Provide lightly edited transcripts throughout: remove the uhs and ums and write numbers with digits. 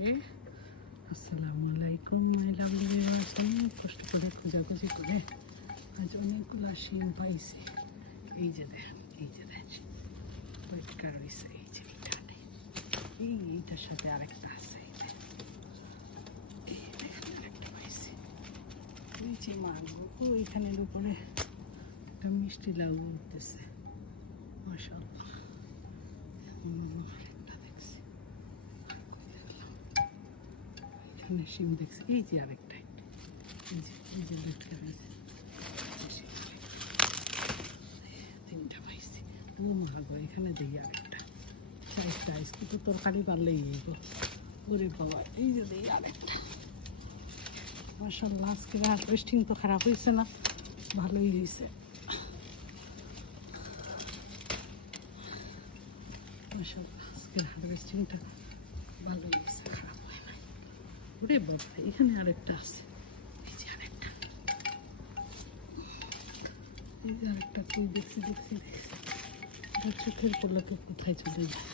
আসসালামু আলাইকুম my lovely viewers. অনেক কষ্ট করে খোঁজাখুঁজি করে আজ অনেকগুলো শিম পাইছি। এই যে দেখেন, এই যে দেখেন পরিষ্কার হয়েছে। এই যে এইটার সাথে আরেকটা আছে। এই দেখেন আরেকটা পাইছি। ওই যে মারবো ওইখানের উপরে একটা মিষ্টি লাউ উঠতেছে মাশাআল্লাহ। শিম দেখছি, এই যে আরেকটা, এই যে দেখতে পাইছি তিনটা পাইছি। ও মাগো, এখানে দেখি আরেকটা চারটা কিন্তু তরকারি পারলেই এই গো। ওরে বাবা, এই যে দেখি আরেকটা মাশাআল্লাহ। আজকে হারভেস্টিং তো খারাপ হয়েছে না, ভালোই হয়েছে মাশাআল্লাহ। আজকের হারভেস্টিংটা ভালো হয়েছে, খারাপ হয় না। ওরে বাবা, এখানে আরেকটা আছে। এই যে আরেকটা, এই যে আরেকটা কই দেখছি চোখের পলকে কোথায় চলে যায়।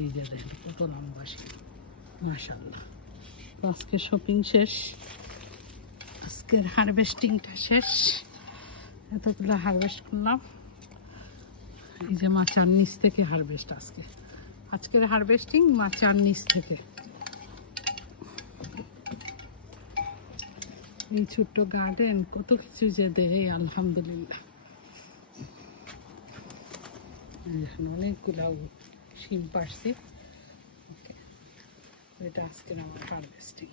এই যে দেখেন কত লম্বা শিম মাশাআল্লাহ। আজকে শপিং শেষ, আজকের হারভেস্টিংটা শেষ। এতগুলো হারভেস্ট করলাম। এই যে মাচার নিচ থেকে হারভেস্ট, আজকের হারভেস্টিং মাচার নিচ থেকে। এই ছোট্ট গার্ডেন কত কিছু যে দেয় আলহামদুলিল্লাহ। অনেকগুলা শিম পারছি। এটা আজকের আমার হারভেস্টিং।